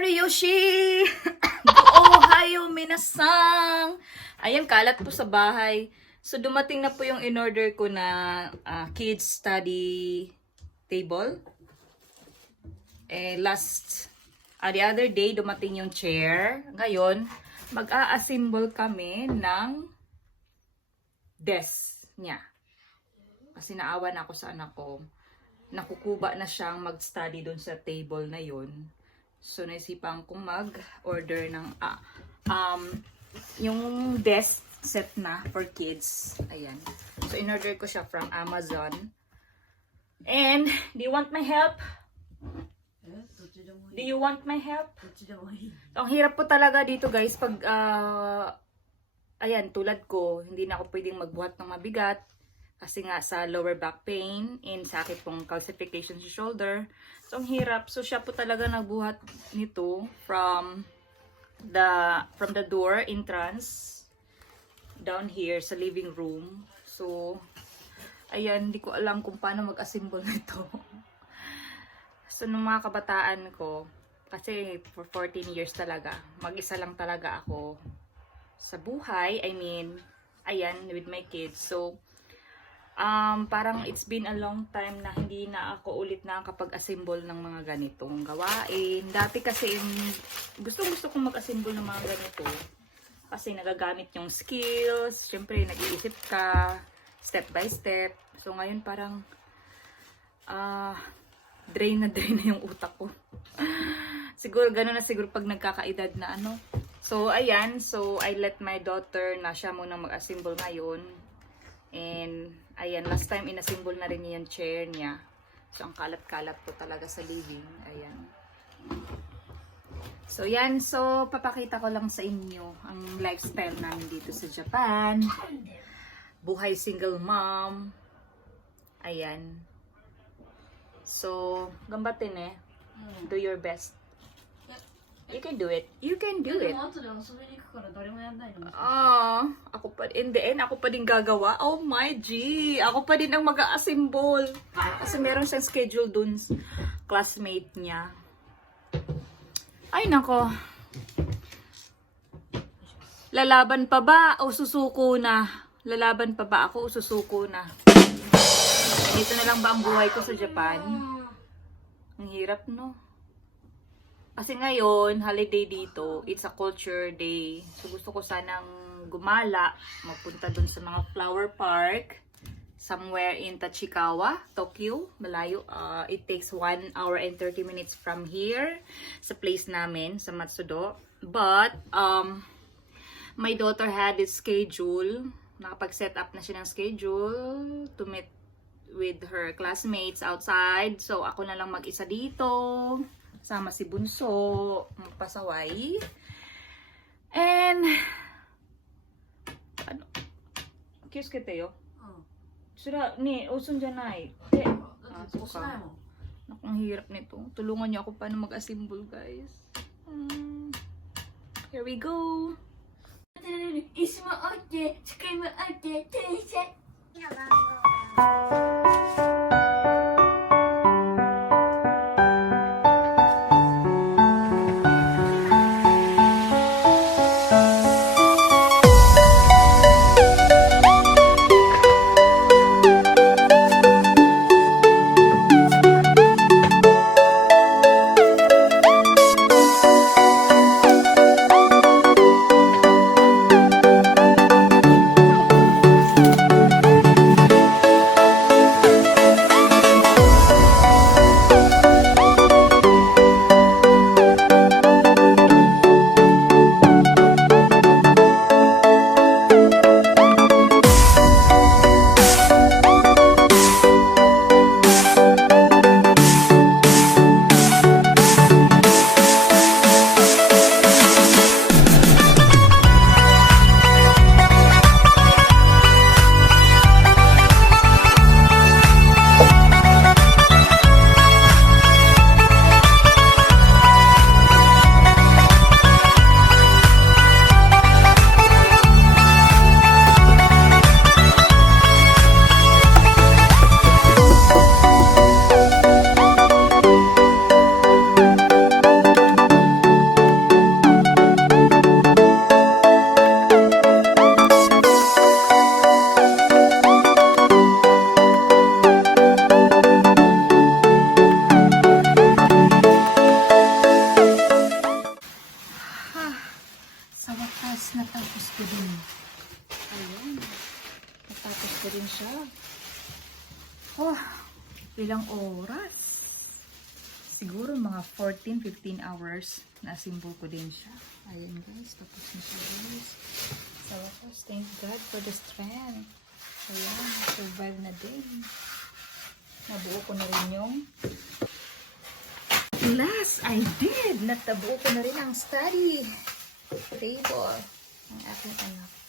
Ari Yoshi! Ohayo minasang! Ayan, kalat po sa bahay. So, dumating na po yung in-order ko na kids study table. The other day, dumating yung chair. Ngayon, mag-a-assemble kami ng desk niya. Kasi naawan ako sa anak ko. Nakukuba na siyang mag-study doon sa table na yun. So, naisipan kong mag-order ng yung desk set na for kids. Ayan. So, in-order ko siya from Amazon. And, do you want my help? Do you want my help? Ang hirap po talaga dito, guys. Pag, ayan, tulad ko, hindi na ako pwedeng magbuhat ng mabigat. Kasi nga sa lower back pain and sa akin pong calcification sa shoulder. So, ang hirap. So, siya po talaga nagbuhat nito from the door entrance down here sa living room. So, ayan, hindi ko alam kung paano mag-assemble nito. So, nung mga kabataan ko, kasi for 14 years talaga, mag-isa lang talaga ako sa buhay. I mean, ayan, with my kids. So, parang it's been a long time na hindi na ako ulit nakakapag-assemble ng mga ganitong gawain. Dati kasi gusto kong mag-assemble ng mga ganito. Kasi nagagamit yung skills. Siyempre, nag-iisip ka step by step. So, ngayon parang drain na yung utak ko. Siguro, gano'n na siguro pag nagkakaedad na ano. So, ayan. So, I let my daughter na siya muna mag-assemble ngayon. And, ayan, last time inassemble na rin niya yung chair niya. So, ang kalat-kalat po talaga sa living. Ayan. So, yan. So, papakita ko lang sa inyo ang lifestyle namin dito sa Japan. Buhay single mom. Ayan. So, gambatin eh. Do your best. You can do it. You can do it. Ako pa, in the end, ako pa din gagawa. Oh my G! Ako pa din ang mag-a-assemble. Kasi meron siyang schedule dun, classmate niya. Ay, nako. Lalaban pa ba o susuko na? Lalaban pa ba ako o susuko na? Ito na lang ba ang buhay ko sa Japan? Ang hirap, no? Kasi ngayon, holiday dito, it's a culture day. So, gusto ko sanang gumala, magpunta dun sa mga flower park, somewhere in Tachikawa, Tokyo, malayo. It takes 1 hour and 30 minutes from here, sa place namin, sa Matsudo. But, my daughter had this schedule, nakapag-set up na siya ng schedule to meet with her classmates outside. So, ako na lang mag-isa dito. Sama si Bunso, magpasaway. And, ano? Kiss kita yo? Sura, ni, usun dyan na eh. Suka. Naku, ang hirap nito. Tulungan niyo ako paano mag-assemble, guys. Here we go. Isma oke, tsukay mo oke, teise. Ilang oras? Siguro mga 14-15 hours na simbol ko din siya. Ayan guys, tapos na siya guys. So, thank God for the strength. Ayan, survive na din. Nabuo ko na rin yung last I did. Natabuo ko na rin ang study table ng aking anak.